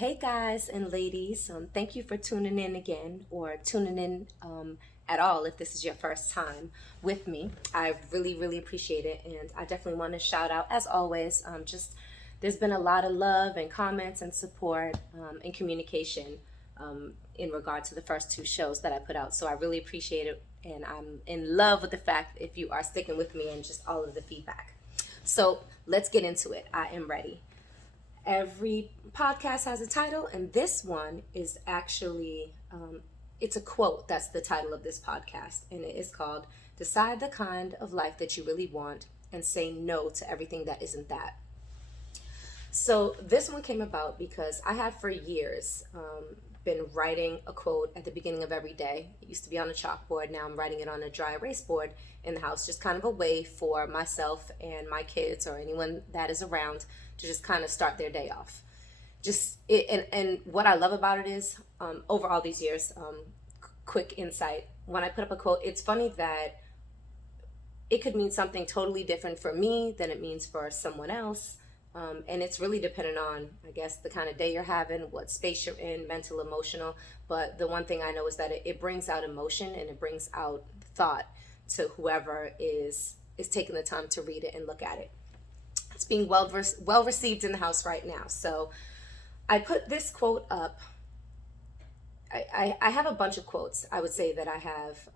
Hey guys and ladies, thank you for tuning in again or tuning in at all if this is your first time with me. I really, really appreciate it, and I definitely want to shout out, as always, just there's been a lot of love and comments and support and communication in regard to the first two shows that I put out. So I really appreciate it, and I'm in love with the fact if you are sticking with me and just all of the feedback. So let's get into it. I am ready. Every podcast has a title, and this one is actually it's a quote. That's the title of this podcast, and it is called "Decide the Kind of Life That You Really Want and Say No to Everything That Isn't That." So this one came about because I have for years been writing a quote at the beginning of every day. It used to be on a chalkboard. Now I'm writing it on a dry erase board in the house, just kind of a way for myself and my kids or anyone that is around to just kind of start their day off. And what I love about it is over all these years, quick insight. When I put up a quote, it's funny that it could mean something totally different for me than it means for someone else. And it's really dependent on, I guess, the kind of day you're having, what space you're in, mental, emotional. But the one thing I know is that it brings out emotion and it brings out thought to whoever is taking the time to read it and look at it. It's being well received in the house right now. So I put this quote up. I have a bunch of quotes, I would say, that I have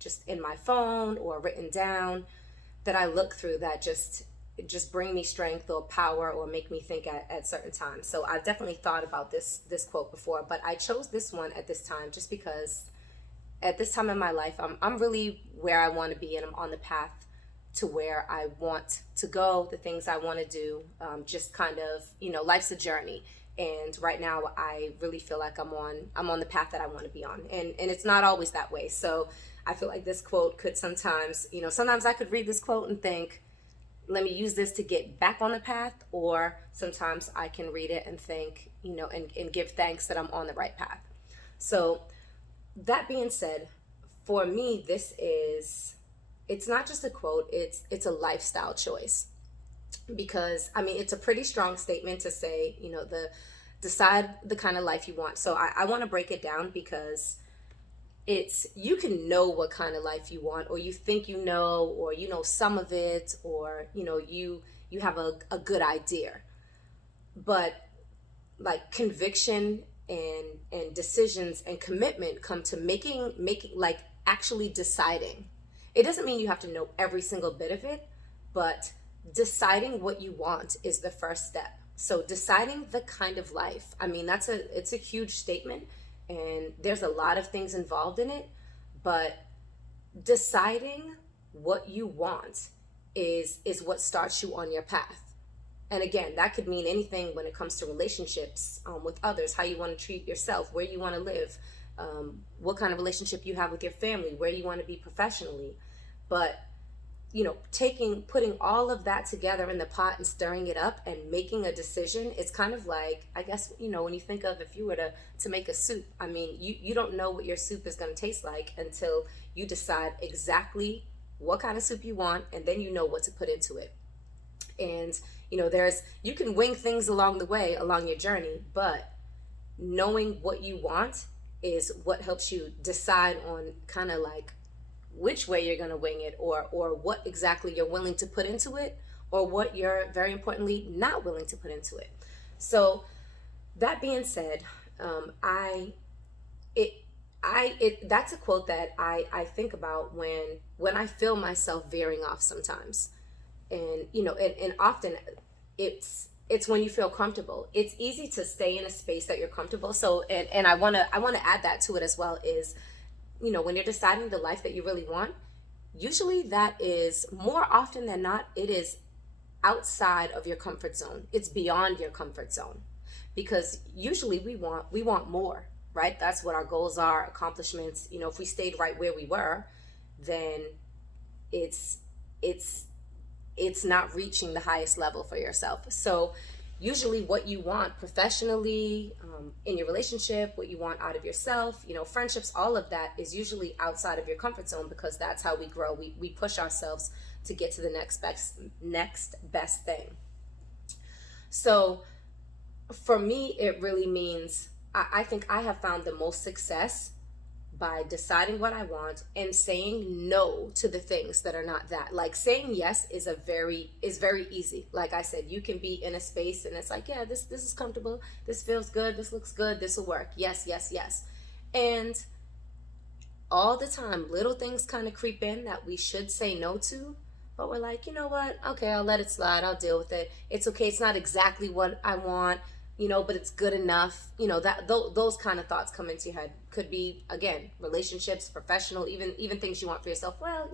just in my phone or written down that I look through that just bring me strength or power or make me think at certain times. So I've definitely thought about this quote before, but I chose this one at this time just because at this time in my life, I'm really where I want to be, and I'm on the path to where I want to go, the things I want to do, just kind of, life's a journey. And right now I really feel like I'm on the path that I want to be on. And it's not always that way. So I feel like this quote could sometimes, sometimes I could read this quote and think, let me use this to get back on the path, or sometimes I can read it and think, and give thanks that I'm on the right path. So that being said, for me, it's not just a quote, it's a lifestyle choice. Because it's a pretty strong statement to say, decide the kind of life you want. So I want to break it down because you can know what kind of life you want, or you think or some of it, or you have a good idea. But like conviction and decisions and commitment come to making like actually deciding. It doesn't mean you have to know every single bit of it, but deciding what you want is the first step. So deciding the kind of life, it's a huge statement, and there's a lot of things involved in it, but deciding what you want is what starts you on your path. And again, that could mean anything when it comes to relationships with others, how you want to treat yourself, where you want to live, what kind of relationship you have with your family, where you want to be professionally. But putting all of that together in the pot and stirring it up and making a decision, it's kind of like, I guess, when you think of if you were to make a soup, you don't know what your soup is going to taste like until you decide exactly what kind of soup you want, and then you know what to put into it. And, you can wing things along the way, along your journey, but knowing what you want is what helps you decide on kind of like which way you're going to wing it, or what exactly you're willing to put into it, or what you're, very importantly, not willing to put into it. So that being said, that's a quote that I think about when I feel myself veering off sometimes. And and often it's when you feel comfortable. It's easy to stay in a space that you're comfortable. So and I want to add that to it as well, is when you're deciding the life that you really want, usually that is, more often than not, it is outside of your comfort zone. It's beyond your comfort zone, because usually we want more, right? That's what our goals are, accomplishments. If we stayed right where we were, then it's not reaching the highest level for yourself. So usually what you want professionally, in your relationship, what you want out of yourself, friendships, all of that is usually outside of your comfort zone, because that's how we grow. We push ourselves to get to the next best thing. So For me, it really means I think I have found the most success by deciding what I want and saying no to the things that are not that. Like saying yes is very easy. Like I said, you can be in a space and it's like, yeah, this is comfortable, this feels good, this looks good, this will work. Yes, yes, yes. And all the time little things kind of creep in that we should say no to, but we're like, you know what, okay, I'll let it slide, I'll deal with it, it's okay, it's not exactly what I want, but it's good enough. Those kind of thoughts come into your head. Could be, again, relationships, professional, even things you want for yourself. Well,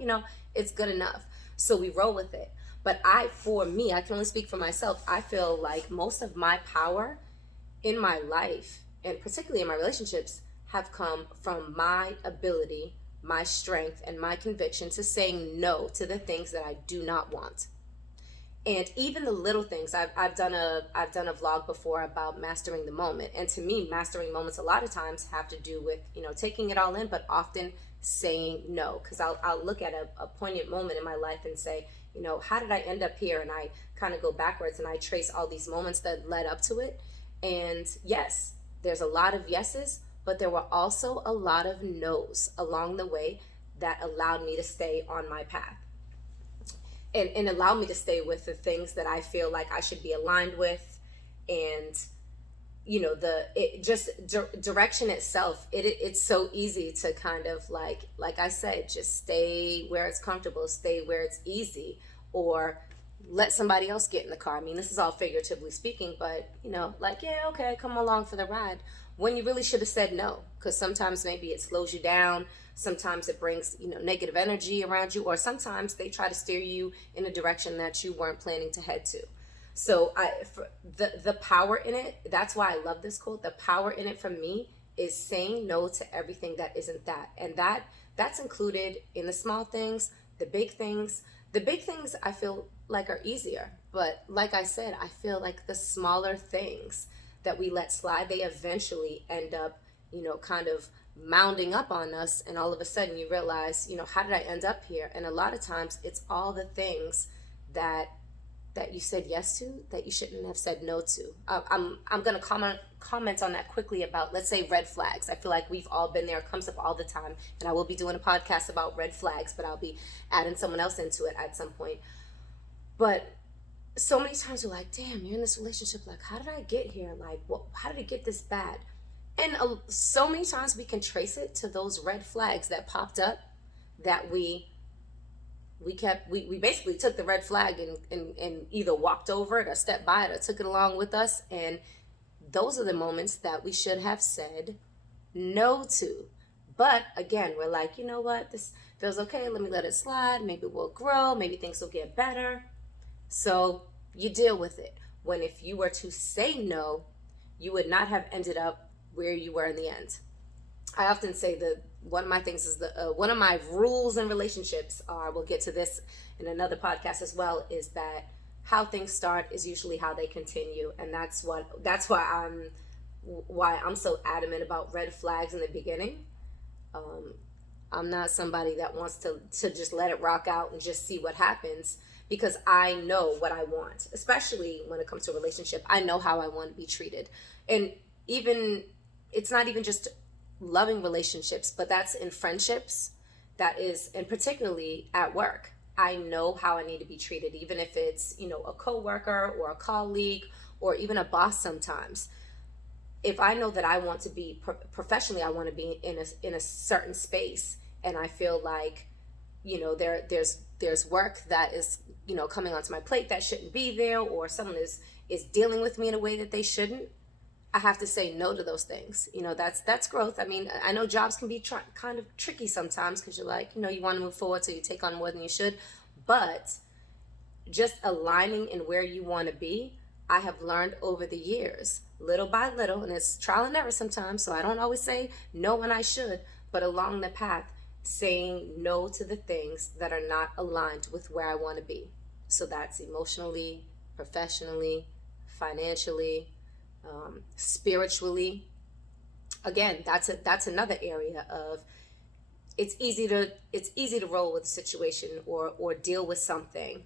it's good enough, so we roll with it. But for me, I can only speak for myself, I feel like most of my power in my life, and particularly in my relationships, have come from my ability, my strength, and my conviction to saying no to the things that I do not want. And even the little things, I've done a vlog before about mastering the moment, and to me, mastering moments a lot of times have to do with taking it all in, but often saying no. Because I'll look at a poignant moment in my life and say, how did I end up here? And I kind of go backwards and I trace all these moments that led up to it. And yes, there's a lot of yeses, but there were also a lot of no's along the way that allowed me to stay on my path, and allow me to stay with the things that I feel like I should be aligned with. And direction itself, it's so easy to kind of like I said, just stay where it's comfortable, stay where it's easy, or let somebody else get in the car. I mean, this is all figuratively speaking, but like, yeah, okay, come along for the ride, when you really should have said no, because sometimes maybe it slows you down, sometimes it brings negative energy around you, or sometimes they try to steer you in a direction that you weren't planning to head to. So the power in it, that's why I love this quote. The power in it for me is saying no to everything that isn't that. And that's included in the small things, the big things. The big things I feel like are easier, but like I said, I feel like the smaller things that we let slide, they eventually end up, kind of mounding up on us, and all of a sudden you realize, how did I end up here? And a lot of times it's all the things that you said yes to that you shouldn't have said no to. I'm going to comment on that quickly about, let's say, red flags. I feel like we've all been there. It comes up all the time, and I will be doing a podcast about red flags, but I'll be adding someone else into it at some point. But so many times we're like, damn, you're in this relationship, like, how did I get here? Like, how did it get this bad? And so many times we can trace it to those red flags that popped up, that we basically took the red flag and either walked over it or stepped by it or took it along with us. And those are the moments that we should have said no to. But again, we're like, you know what, this feels okay, let me let it slide, maybe we'll grow, maybe things will get better. So you deal with it. When if you were to say no, you would not have ended up where you were in the end. I often say that one of my things is one of my rules in relationships are, we'll get to this in another podcast as well, is that how things start is usually how they continue. And that's why I'm so adamant about red flags in the beginning. I'm not somebody that wants to just let it rock out and just see what happens, because I know what I want, especially when it comes to a relationship. I know how I want to be treated. And even, it's not even just loving relationships, but that's in friendships, that is, and particularly at work. I know how I need to be treated, even if it's, a coworker or a colleague or even a boss sometimes. If I know that I want to be professionally, I want to be in a certain space, and I feel like, there's work that is, coming onto my plate that shouldn't be there, or someone is dealing with me in a way that they shouldn't, I have to say no to those things. That's growth. I mean, I know jobs can be kind of tricky sometimes, because you're like, you want to move forward, so you take on more than you should. But just aligning in where you want to be, I have learned over the years, little by little, and it's trial and error sometimes, so I don't always say no when I should, but along the path, saying no to the things that are not aligned with where I want to be. So that's emotionally, professionally, financially, spiritually. Again, that's another area of, it's easy to roll with a situation or deal with something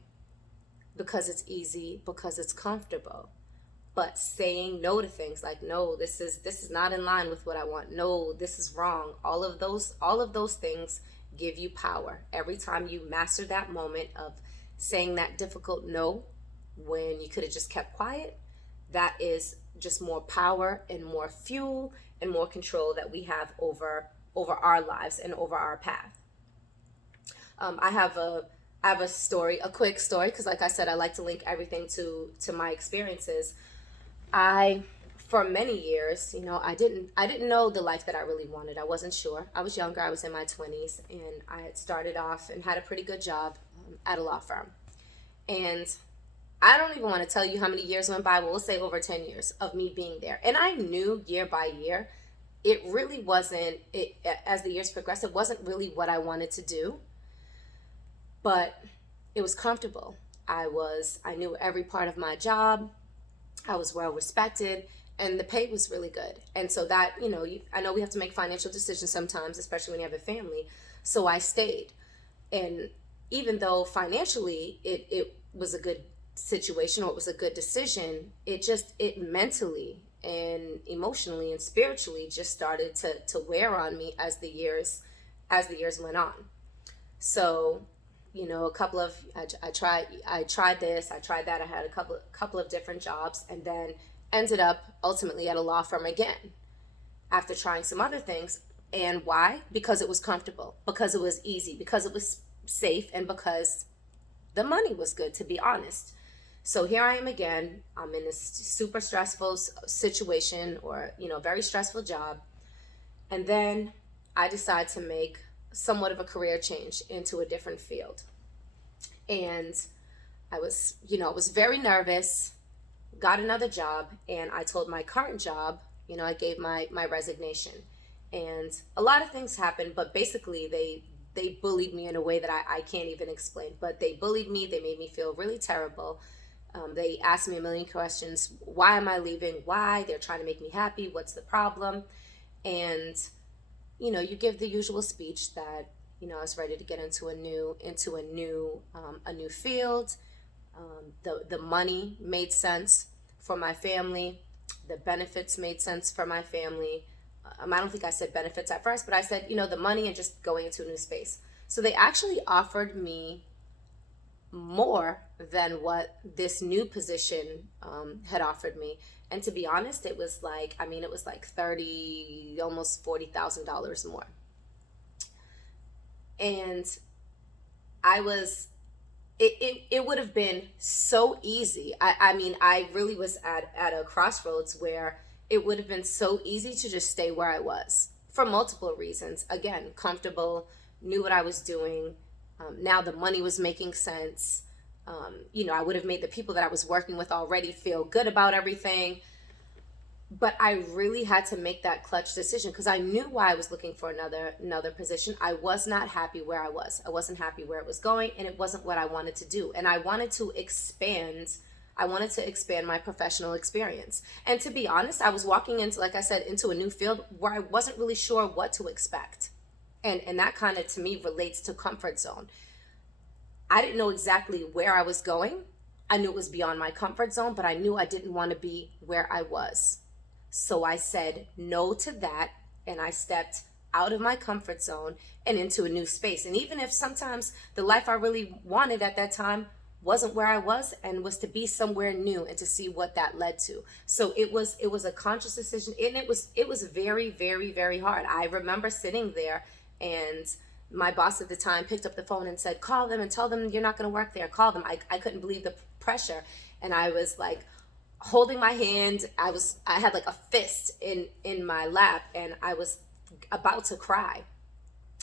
because it's easy, because it's comfortable. But saying no to things like, no, this is not in line with what I want. No, this is wrong. All of those things give you power. Every time you master that moment of saying that difficult no when you could have just kept quiet, that is just more power and more fuel and more control that we have over our lives and over our path. I have a story, a quick story, because like I said, I like to link everything to my experiences. I For many years, I didn't know the life that I really wanted. I wasn't sure. I was younger. I was in my 20s, and I had started off and had a pretty good job at a law firm. And I don't even want to tell you how many years went by, but we'll say over 10 years of me being there. And I knew year by year, it really wasn't, as the years progressed, it wasn't really what I wanted to do, but it was comfortable. I knew every part of my job. I was well respected, and the pay was really good. And so that, I know we have to make financial decisions sometimes, especially when you have a family. So I stayed. And even though financially it was a good situation, or it was a good decision, it mentally and emotionally and spiritually just started to wear on me as the years went on. So, a couple of I tried this, I tried that. I had a couple of different jobs, and then ended up ultimately at a law firm again after trying some other things. And why? Because it was comfortable, because it was easy, because it was safe, and because the money was good, to be honest. So here I am again. I'm in this super stressful situation, or very stressful job, and then I decide to make somewhat of a career change into a different field. And I was very nervous, got another job, and I told my current job, I gave my resignation. And a lot of things happened, but basically they bullied me in a way that I can't even explain. But they bullied me, they made me feel really terrible. They asked me a million questions. Why am I leaving? Why? They're trying to make me happy. What's the problem? And you give the usual speech that I was ready to get into a new field. The money made sense for my family. The benefits made sense for my family. I don't think I said benefits at first, but I said the money and just going into a new space. So they actually offered me more than what this new position had offered me. And to be honest, it was like 30, almost $40,000 more. And it would have been so easy. I really was at a crossroads where it would have been so easy to just stay where I was for multiple reasons. Again, comfortable, knew what I was doing. Now the money was making sense. I would have made the people that I was working with already feel good about everything. But I really had to make that clutch decision, because I knew why I was looking for another position. I was not happy where I was. I wasn't happy where it was going, and it wasn't what I wanted to do. And I wanted to expand my professional experience. And to be honest, I was walking into, like I said, into a new field where I wasn't really sure what to expect. And that kind of, to me, relates to comfort zone. I didn't know exactly where I was going. I knew it was beyond my comfort zone, but I knew I didn't want to be where I was. So I said no to that, and I stepped out of my comfort zone and into a new space. And even if sometimes the life I really wanted at that time wasn't where I was, and was to be somewhere new and to see what that led to. So it was a conscious decision, and it was very, very, very hard. I remember sitting there, and my boss at the time picked up the phone and said, call them and tell them you're not going to work there. Call them. I couldn't believe the pressure. And I was like holding my hand. I had like a fist in my lap, and I was about to cry.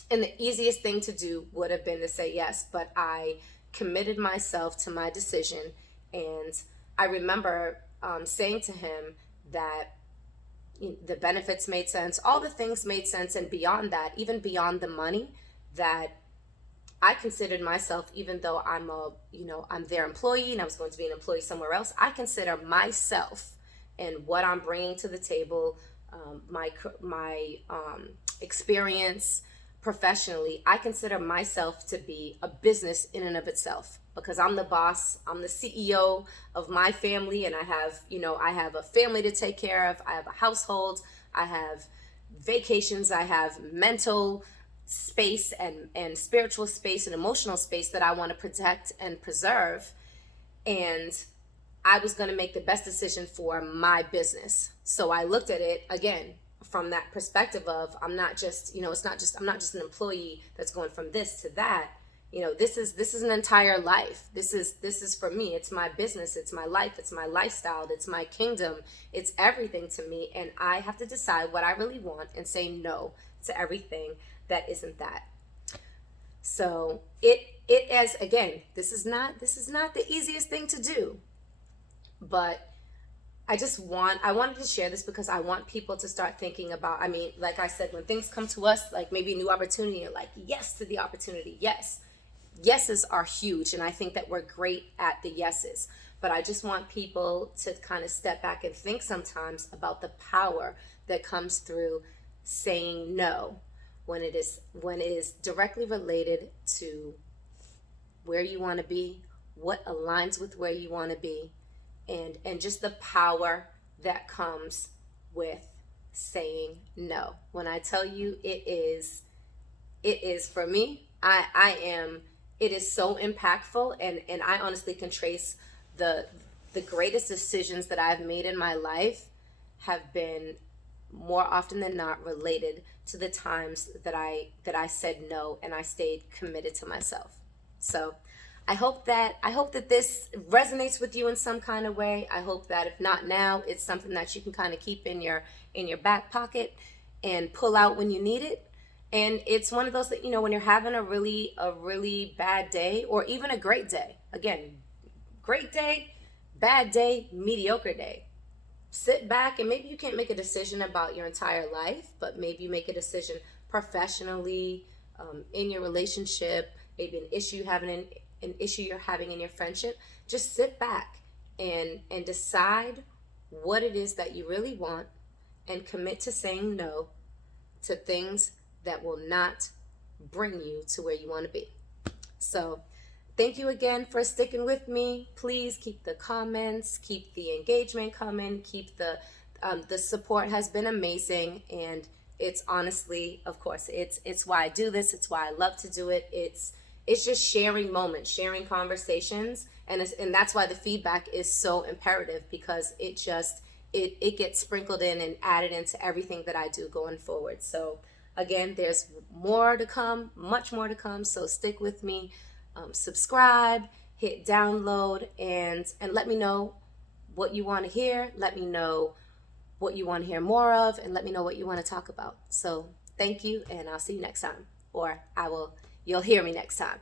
And the easiest thing to do would have been to say yes, but I committed myself to my decision. And I remember saying to him that the benefits made sense, all the things made sense, and beyond that, even beyond the money, that I considered myself, even though I'm their employee and I was going to be an employee somewhere else, I consider myself and what I'm bringing to the table, my experience, professionally, I consider myself to be a business in and of itself, because I'm the boss, I'm the CEO of my family, and I have, I have a family to take care of, I have a household, I have vacations, I have mental space and spiritual space and emotional space that I want to protect and preserve. And I was going to make the best decision for my business. So I looked at it again from that perspective of, I'm not just, I'm not just an employee that's going from this to that. This is an entire life. This is for me. It's my business. It's my life. It's my lifestyle. It's my kingdom. It's everything to me. And I have to decide what I really want and say no to everything that isn't that. So as again, this is not the easiest thing to do, but I wanted to share this because I want people to start thinking about, like I said, when things come to us, like maybe a new opportunity, you're like, yes to the opportunity. Yes. Yeses are huge. And I think that we're great at the yeses, but I just want people to kind of step back and think sometimes about the power that comes through saying no when it is directly related to where you want to be, what aligns with where you want to be, and just the power that comes with saying no. When I tell you it is for me, it is so impactful, and I honestly can trace the greatest decisions that I've made in my life have been more often than not related to the times that I said no and I stayed committed to myself. So I hope that this resonates with you in some kind of way. I hope that if not now, it's something that you can kind of keep in your back pocket and pull out when you need it. And it's one of those that, when you're having a really bad day, or even a great day. Again, great day, bad day, mediocre day. Sit back, and maybe you can't make a decision about your entire life, but maybe you make a decision professionally, in your relationship, maybe an issue you're having in your friendship. Just sit back and decide what it is that you really want, and commit to saying no to things that will not bring you to where you want to be. So thank you again for sticking with me. Please keep the comments, keep the engagement coming, keep the support has been amazing. And it's honestly, of course, it's why I do this. It's why I love to do it. It's just sharing moments, sharing conversations. And that's why the feedback is so imperative, because it gets sprinkled in and added into everything that I do going forward. So again, there's more to come, much more to come. So stick with me. Subscribe, hit download, and let me know what you want to hear. Let me know what you want to hear more of, and let me know what you want to talk about. So thank you, and I'll see you next time, or you'll hear me next time.